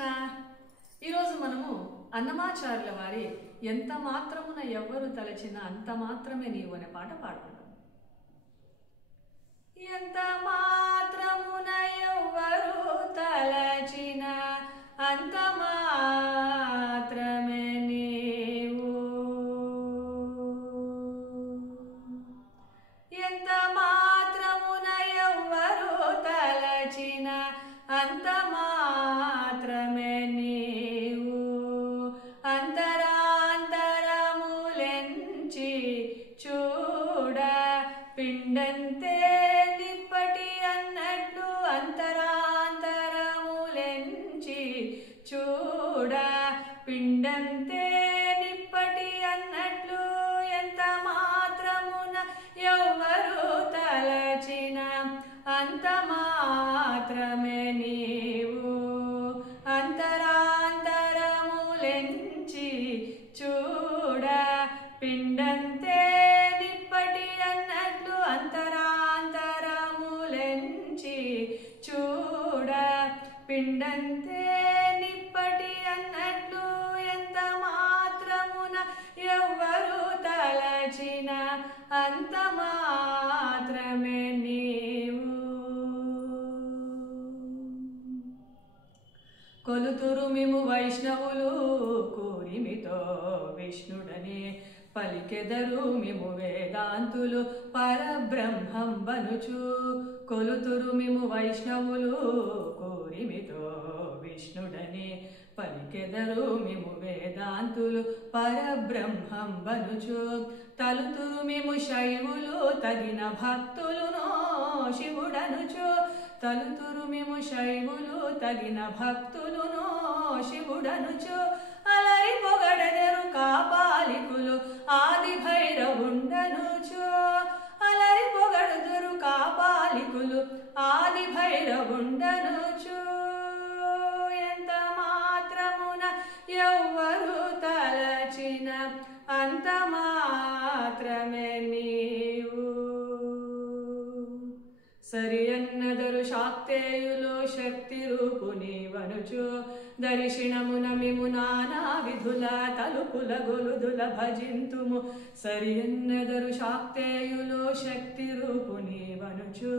కృష్ణ. ఈరోజు మనము అన్నమాచార్యుల వారి ఎంత మాత్రమున ఎవ్వరు తలచిన అంత మాత్రమే నీవు అనే పాట పాడుకుందాం. ఎంత మాత్రమున ఎవ్వరు తలచిన అంత మాత్రమే నీవు, ఎంత మాత్రమున ఎవ్వరు తలచిన అంత మాత్రమే నీవు, అంతరాంతరములెంచి చూడ పిండంతే నిప్పటి అన్నట్లు, అంతరాంతరములెంచి చూడ పిండంతే నిప్పటి అన్నట్లు, ఎంత మాత్రమున ఎవ్వరు తలచిన అంత మాత్రమే నీవు, అంతరాంతరములెంచి చూడ పిండంతే నిప్పటి అన్నట్లు, అంతరాంతరములెంచి చూడ పిండంతే నిప్పటి అన్నట్లు, ఎంత మాత్రమున ఎవ్వరు తలచిన అంత మాత్రమే నీవు. కొలుతురు మిము వైష్ణవులు కూరిమితో విష్ణుడని, పలికెదరు మిము వేదాంతులు పరబ్రహ్మం బనుచు. కొలుతురు మిము వైష్ణవులు కూరిమితో విష్ణుడని, పలికెదరు మిము వేదాంతులు పరబ్రహ్మం బనుచు. తలుతురు మిము శైవులు తగిన భక్తులునో శివుడనుచు. తలుతురు మిము శైవులు తగిన భక్తులునో శివుడనుచు. అలరి పొగడెదరు కాపాలికులు ఆది భైరవుండనుచు. అలరి పొగడెదరు కాపాలికులు ఆది భైరవుండనుచు. ఎంత మాత్రమున ఎవ్వరు తలచిన అంత మాత్రమే నీవు. సరి అన్నదరు శాక్తేయులు శక్తి రూపు నీవనుచు. దర్శనమున మిము నానా విధుల తలుపుల గొలుదుల భజింతుము. సరి అన్నదరు శాక్తేయులు శక్తి రూపు నీవనుచు.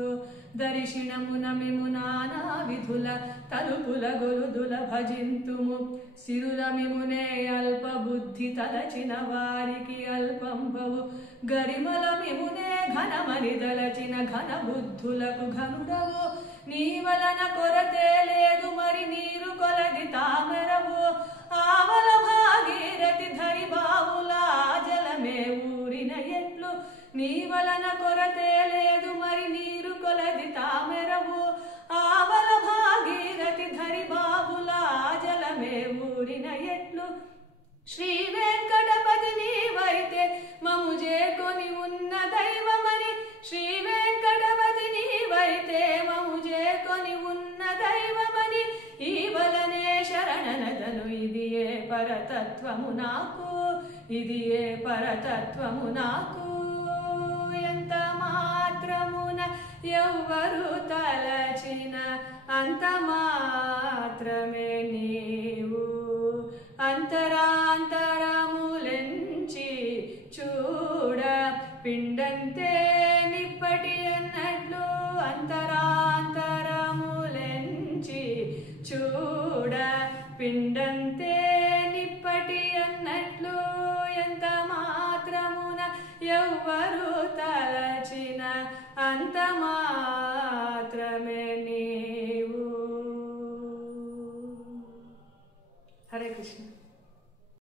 దర్శనమున మిము నానా విధుల తలుపుల గొలుదుల భజింతుము. సిరుల మిమునే అల్ప బుద్ధి తలచిన వారికి అల్పంబవు. గరిమల మిమునే ఘనమని దలచిన ఘన బుద్ధులకు ఘనుడవు. నీ వలన కొరతే లేదు మరి నీరు కొలది తామరవు. ఆవల భాగీరథి ధరి బావుల జలమే ఊరిన ఎట్లు. నీ వలన కొరతే లేదు మరి నీరు కొలది తామరవు. ఆవల భాగీరథి ధరి బావుల జలమే ఊరిన ఎట్లు. శ్రీ వెంకటపతి నీవైతే మము చేకొని ఉన్న దైవమని. శ్రీ వెంకటపతి నీవైతే మము చేకొని ఉన్న దైవమని. ఈ వలనే శరణనదను ఇది ఏ పరతత్వము నాకు, ఇది ఏ పరతత్వము నాకు. ఎంత మాత్రమున ఎవ్వరు తలచిన అంత మాత్రమే నీవు, అంతరాంతరములెంచి చూడ పిండంతే నిప్పటి అన్నట్లు, అంతరాంతరములెంచి చూడ పిండంతే నిప్పటి అన్నట్లు, ఎంత మాత్రమున ఎవ్వరు తలచిన అంత మాత్రమే నీవు. హరే కృష్ణ.